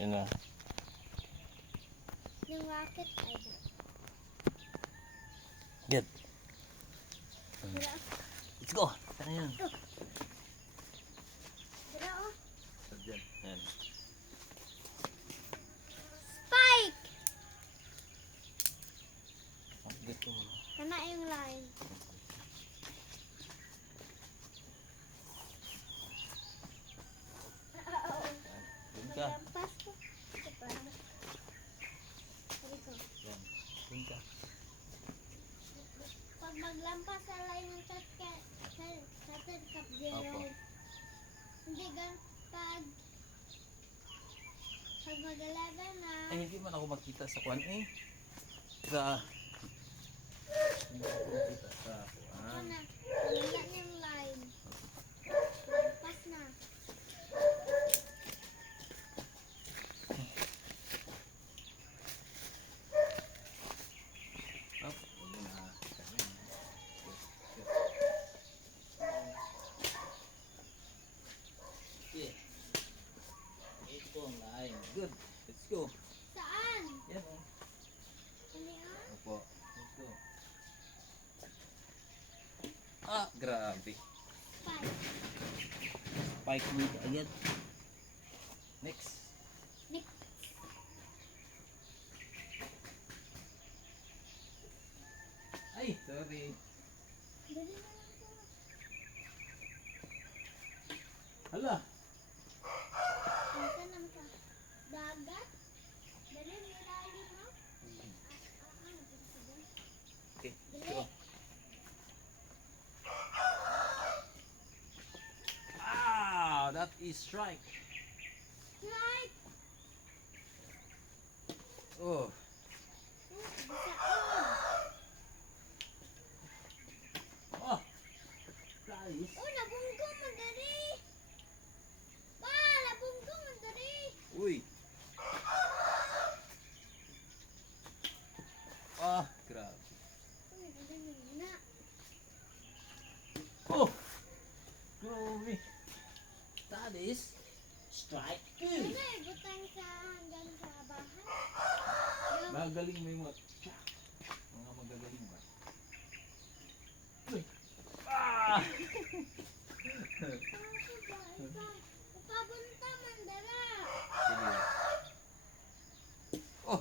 Yan na. Yung rocket ay Get. Dira. Let's go. Tara yan. Dira oh. Yan. Yan. Spike! Get ko mo. Kana yung line. Dun ka. Maglampas ko. Ito pa. Sabi ko. Yan. Dun ka. Pag maglampas sa line ng sa third cup zero. Opo. Hindi gan pag mag-11 na. Ay, hindi man ako makita sa kwan eh. Sa... Hindi ako makita sa Ano kwan. na? Wala na yung line. Lampas na. Up. Ayun na. Yeah. Ito ang line. Good. Let's go. Saan? Yan o. Ano yan? Opo. Let's go. Ah, grabe. Spike. Spike mo agad. Next. Nick. Ay, sorry. Dali na lang po. Hala. Punta naman sa dagat. Dali, may lalim mo. Okay, let's Dali. go. Ah, that is strike. Right. Oh, Saan? oh. Nice. Oh, nabunggo man dali. Ba, nabunggo man dali. Uy. Ah, grabe. Uy, dali mo na. Oh, grabe. That is strike two. Ano eh, butang sa hanggang sa bahay. Yung Magaling mo yung mga magagaling ba? Uy. Ah! Pabunta man dala. Sige. Oh.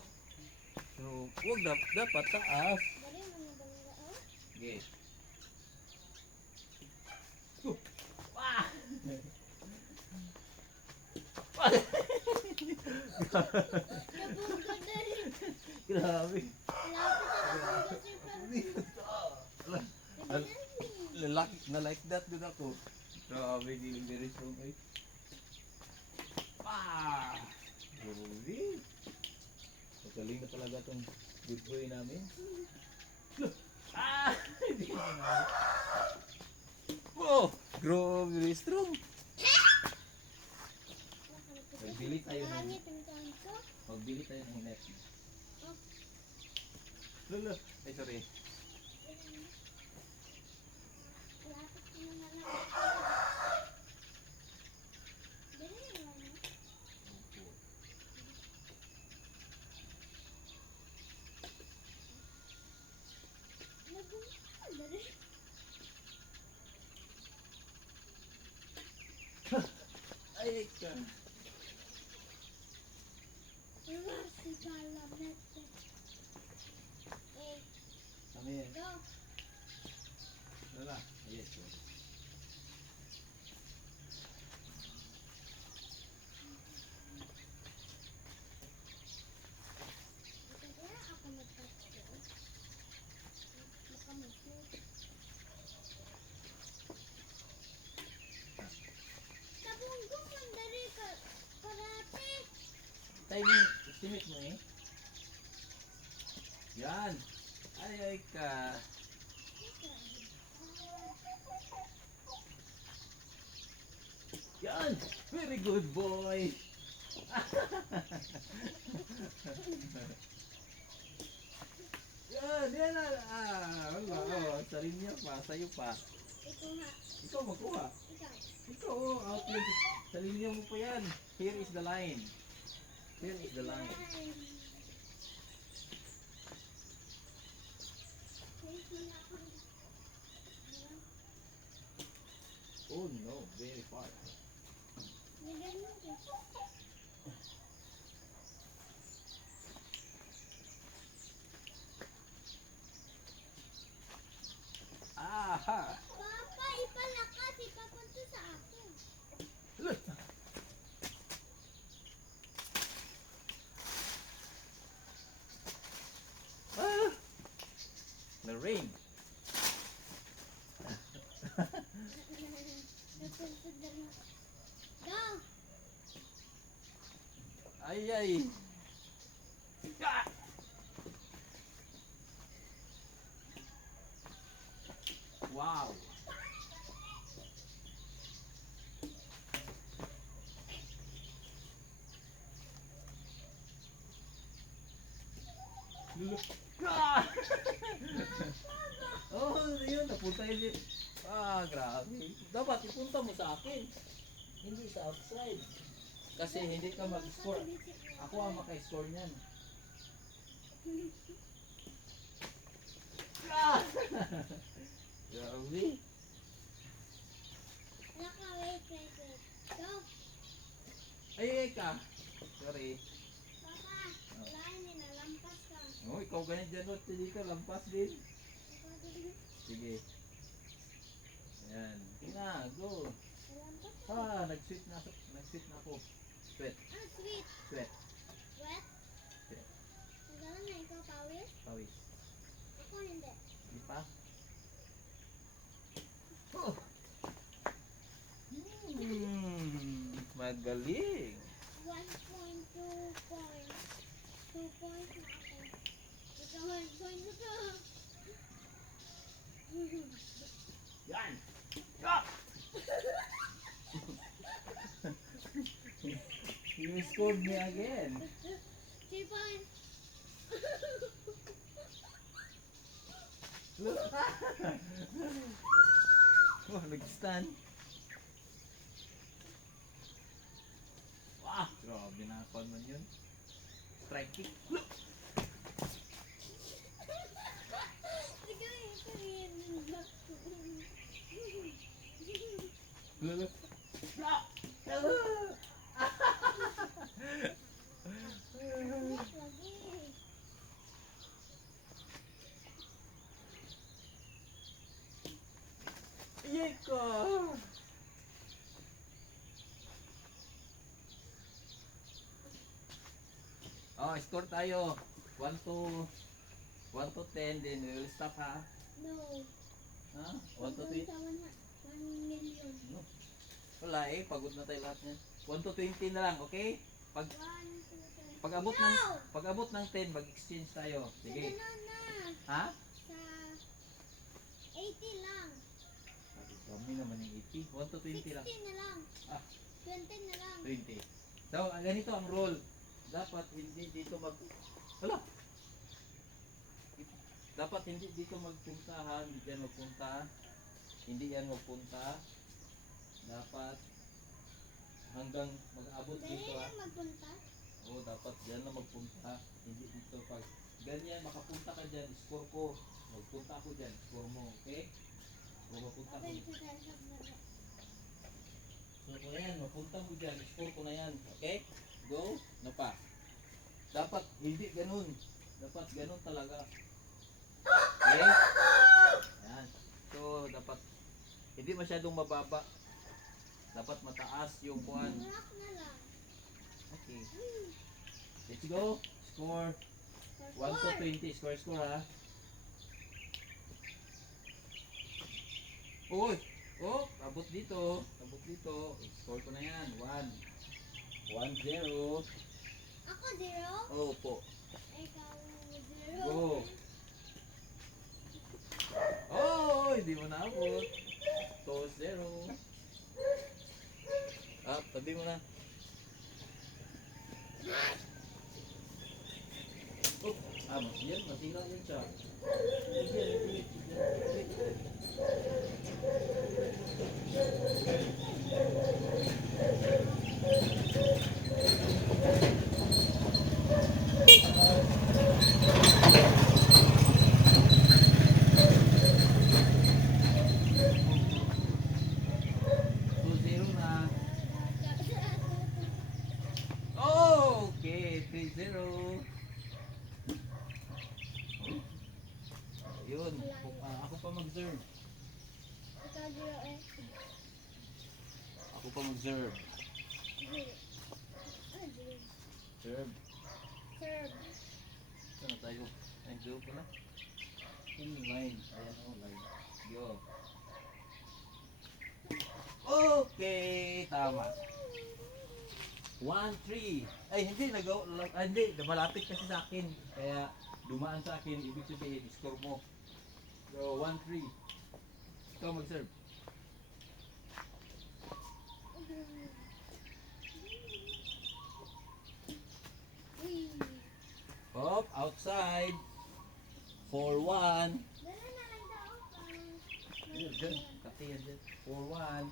So, huwag dapat taas. Dali mo na bangga oh. Okay. Ah! Nabunggo dali. Grabe. Lapit na nabunggo si Pag. Na like that din ako. Grabe, feeling very strong eh. Ah! Grabe. Magaling na talaga itong good boy namin. Ah! Hindi na namin. Wow! Grabe, very strong. Magbili tayo ng Hangit ang kanto. magbili tayo ng net. Oh. Lolo. Ay, sorry. Lapit mo na lang. Dali mo na. Nabunggo dali. Ay, ka. Si Kalamet. Eh, Ano yan? go. Lala. Yes, sir. Kaya ako magpapito. Makamit. Kabunggo man dali ka karate. Timing, estimate mo eh. Yan. Ay, ka. Yan. Very good boy. Yan, yan na. Wala. Oh, sa linya pa, sa'yo pa. Ito nga. Ikaw magkuha. Ikaw. Ikaw, outlet. Sa linya mo pa yan. Here is the line. Here is the line. Oh no, very far. Aha! Papa, ipalakas. Ipapunta sa akin. Look! Ah! The rain. Go! Ay ay! Ah! Wow! Ah! Oh, yun, napunta yun. Ah, grabe. Dapat ipunta mo sa akin. Hindi sa outside. Kasi hindi ka mag-score. Ako ang maka-score niyan. Ah! Grabe. Naka, wait. Go! Ay, ay ka. Sorry. Papa, lain na, lampas ka. Oh, ikaw ganyan dyan. Ba't dito? Lampas din. Sige. Ayan. Sige na, go. Lampas ka. Ah, nag-sweet na ako. Sweat. Ah, sweet. Sweat. Wet. Sweat. Magalang na ikaw, pawis. Pawis. Ako hindi. Di pa? Oh. Magaling. 1.2 points. 2 points na ako. Ikaw, 1 point na ka. Yan. Ah! You scored me again. 3 points. Look. Oh, nag-stand. Wah, grabe na ako man yun. Strike kick. Look. Look. Look. Yay ko! Oh, score tayo. 1 to 10, then we will stop ha. No. Ha? 1 to 3. 1 million. No. Wala eh, pagod na tayo lahat niyan. 1 to 20 na lang, okay? 1, 2, 3. Pag abot ng 10, mag-exchange tayo. Sige. Na. Ha? Sa 80 lang. Kami naman yung 80. 1 to 20 lang. 60 na lang. Ah. 20 na lang. 20. So, ganito ang rule. Dapat hindi dito Hala! Dapat hindi dito magpuntahan, hindi yan magpunta. Hindi yan magpunta. Dapat hanggang mag-abot Dali dito ha. lang magpunta. Oo, dapat dyan na magpunta. Hindi dito pag ganyan, makapunta ka dyan, score ko. Magpunta ako dyan, score mo, okay? O mapunta ko. So kung yan, mapunta mo dyan, score ko na yan, okay? Go, na pa. Dapat hindi ganun. Dapat ganun talaga. Okay? Yan. So dapat hindi masyadong mababa. Dapat mataas yung kuhan. Rock na lang. Okay. Let's go. Score 1 to 20. Score ha. Uy! Oh, abot dito. Abot dito. Score ko na yan. 1. 1-0. Ako 0. Opo. Ikaw 0. Go. Oh, hindi mo naabot. 2-0. Ah, tabi mo na. Oh, masira yan siya. 0. Yun. Ako pa mag-serve. Ikaw zero eh. Ako pa mag-serve. Zero. Ah, zero. Serve. Serve. Saan na tayo? Ay, go pala. Yung line. Ayan o, line. Go. Okay, tama. 1-3. Ay, hindi. Hindi. Malapit kasi sa akin. Kaya, dumaan sa akin. Ibig sabihin, score mo. So, 1-3. Ikaw mag-serve. Wee. Hop, outside. 4-1. Dala na lang daw. Yun, dyan. Kati yan dyan. 4-1.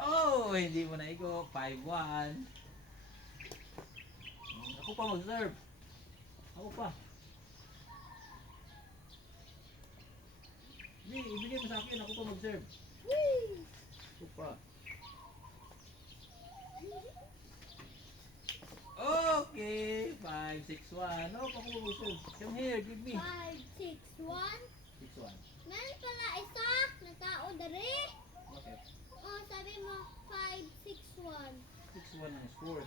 Oh, hindi mo na iko. 5-1. Ako pa mag-serve. Ako pa. Hindi, ibigay mo sa akin. Ako pa mag-serve. Wee. Ako pa. Okay. 5-6-1. Oh, ako mag-serve. Come here, give me. 5, 6, 1. 6-1. Meron pala isa na tao dari. Okay. Oh, sabi mo 5, 6, 1. 6-1 ang score.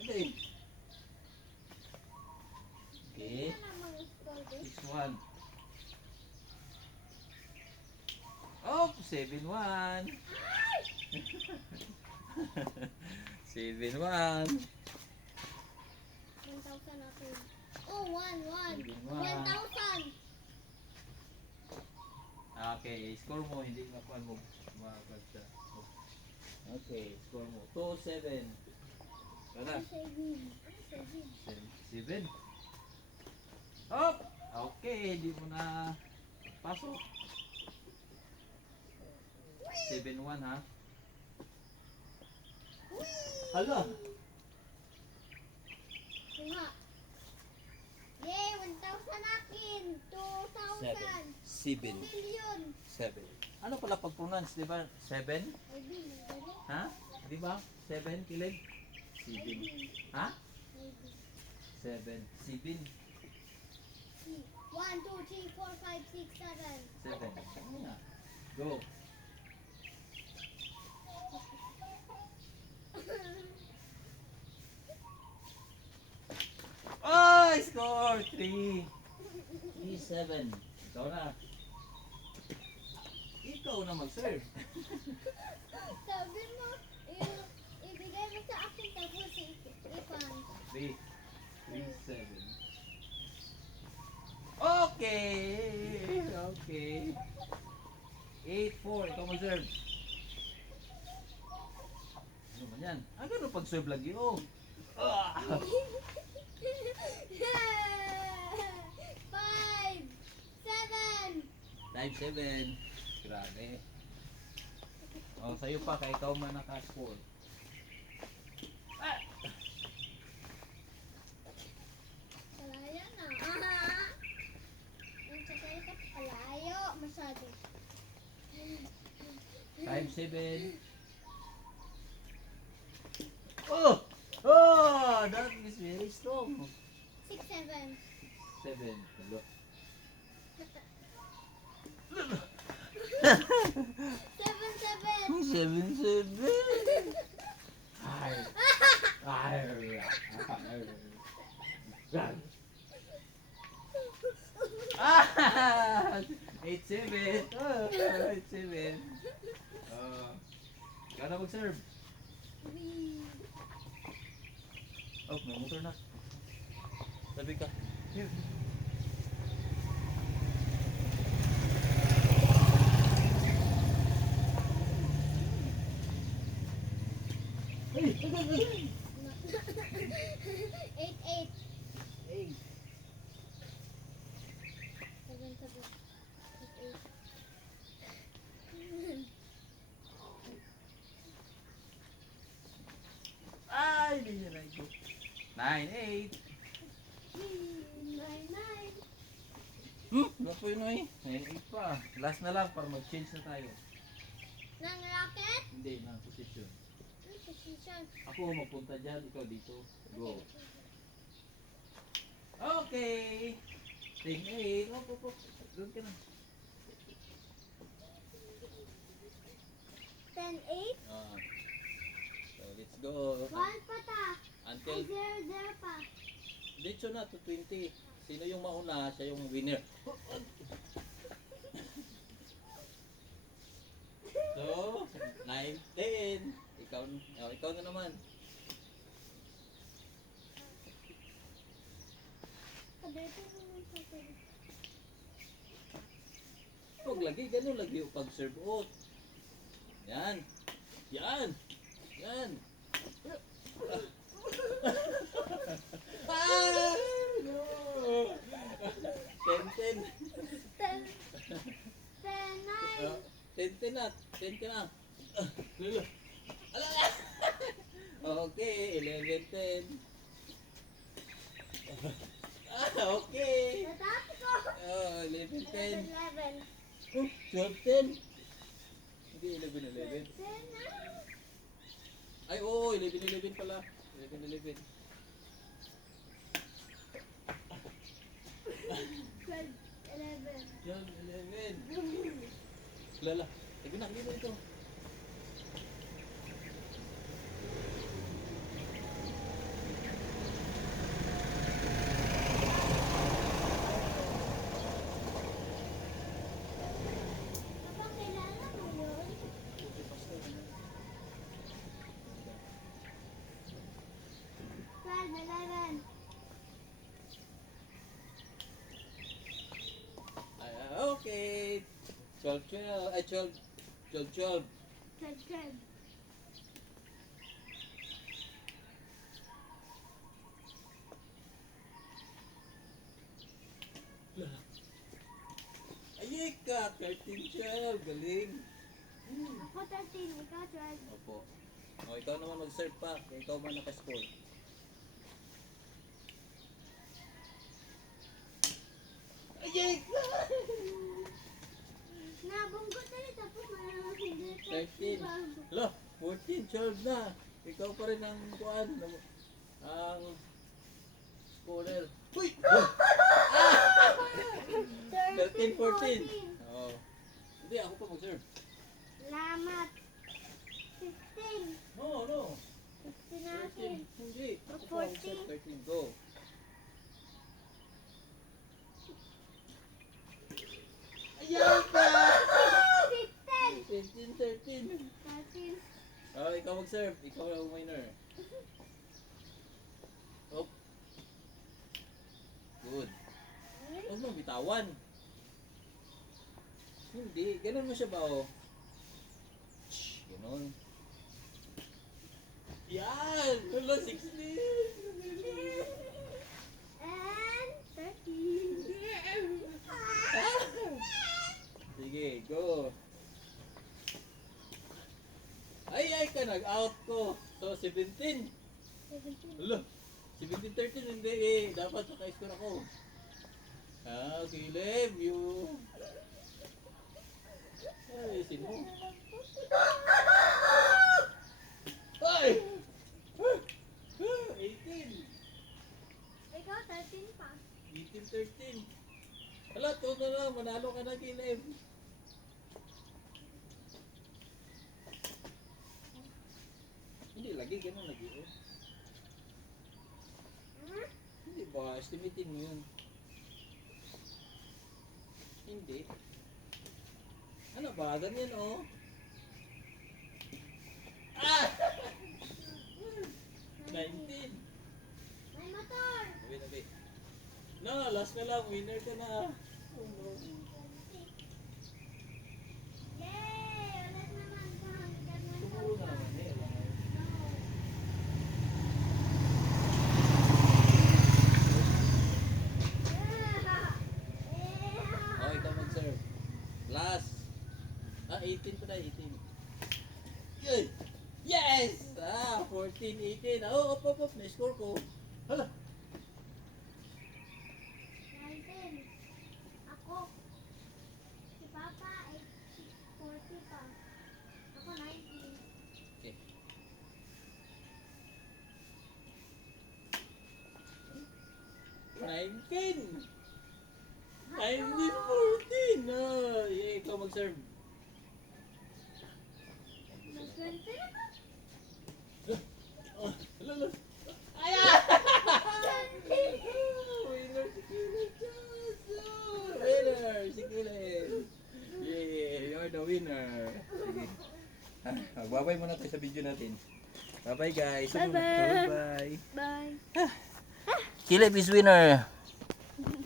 Okay. Okay. Ano naman ang score din? 6-1. Oh, 7-1. 7-1. 1,000 natin. Oh, 1, 1. 1,000. 1,000. Okay, score mo, hindi makuha mo. Makakagsa. Okay, score mo. 2-7. Kana? 7. 7. Hop! Okay, hindi mo na pasok. 7-1 ha? Hala! Lima. Yay, 1,000 akin. 2,000. 7. 2 million. 7. Ano pala pag-pronounce, di ba? 7? Ay, Bill, dali. Ha? Di ba? 7, kilig? 7. Ha? Ay, Bill. 7. 7. 1, 2, 3, 4, 5, 6, 7. 7. Ano nga? Go. Oh, score 3. 3-7. Ikaw na. Ikaw na mag-serve. Sabi mo, ibigay mo sa akin tapos ipan. 3. 3-7. Okay. Okay. 8-4. Ikaw mag-serve. Ano man yan? Ah, gano'n pag-serve lagi. Oh. Ah. 5, 7. 5-7. Grabe. Oh, sa'yo pa, kaya ikaw man naka-score. Ah! Palaya na. Ang sakay ka, palayo. Masyado. 5-7. Oh! Oh! That is very strong. 6, 7. 7. Hello. 7, 7. 7-7. Ay. Ay. Ah! 8-7. Oh, 8-7. Ikaw na mag-serve. Oh, may motor na. Sabi ka. Here. Hey! 8, 8. Hey! 7, 7. 8, 8. Ay, hindi niya na ito. 9-8. 9, 9. Gapo yun eh. 9-8 pa. Last na lang para mag-change na tayo. Nang rocket? Hindi, na position. Ano Ako magpunta dyan, ikaw dito. Go. Okay. 10-8. Op, op, op. Doon ka na. 10-8. Ah. So, let's go. 1 pa ta. Until, Ay, 0 pa. dito na to 20. Sino yung mauna, siya yung winner. So, 9, 10. Ikaw na naman. Kadito naman sa pwede. Pag lagi, ganun lagi yung pag-serve out. Yan. Yan. Yan. Ah! No. 10, 10, 9. 10 na. 10 ka na. Lalo. Alala. Okay, 11, 10. Okay. Natapos ko. 11, 10. 11. 12, 10. Hindi 11, 11. 10 na. Ay, oo, 11, 11 pala. 11, 11. 12, 11. 12, 11. Lala. Sige na, dito ito. Kapag kilala mo yun, 12, 11. Okay. 12, 12. Ay, 12. 12, 12. 12, 12. Ayik ka. 13, 12. Galing. Ako 13, ikaw 12. Opo. O, ikaw naman mag-serve pa. Kaya ikaw man nakascore. Ayik ka. Nabunggo tayo tapos hindi. 13. Lo, 14, 12 na. Ikaw pa rin ang kuan. Ang scorer. Uy! 13, 14. Oo. Hindi, ako pa mag-serve. Salamat. 15. No, no. 15 natin. 13. Hindi. Ako pa mag-serve. 13. Go. Ayan ka! 15. 15, 13. 13. Oh, ikaw mag-serve. Ikaw ang winner. Oh. Good. Huwag mong bitawan. Hindi. Ganun mo siya ba, oh? Shhh, ganun. Yan! Wala, 16! And 13. Sige, go. Ay, ka nag-out ko. So, 17. 17. Hala, 17, 13 hindi eh. Dapat naka-score ako. Ah, Caleb, you. Ay, sino? Ay! 18. Ikaw 13 pa. 18, 13. Hala, ito na lang. Manalo ka na, Caleb. Hindi lagi, ganun lagi. Oh. Hindi ba? Estimating mo yun. Hindi. Ano ba? Ganyan, oh. Ah! 19. May motor. Wait, wait. No, last na lang. Winner ka na. Oh, no. Yay! Ulit naman ka. Hanggang Tumuro na naman eh. Oh, ikaw mag-serve. Last. Ah, 18 pa na, 18. Yay! Yes! Ah, 14, 18. Oh, op, op, op. Na-score ko. Hala. 19. Ako. Si Papa ay 40 pa. Ako 19. Okay. Ken! Time is 14! Oh, yeah, ikaw mag-serve. Nag-20 na ba? Oh, lalo. Ayan! Winner si Kileb Johnson! Winner si Kileb! Yeah, you're the winner. Sige. Magbabay muna tayo sa video natin. Bye-bye guys. Bye-bye. Bye-bye. Bye. Kileb is winner.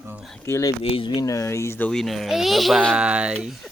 Oh, Caleb is winner. He's the winner. Bye-bye.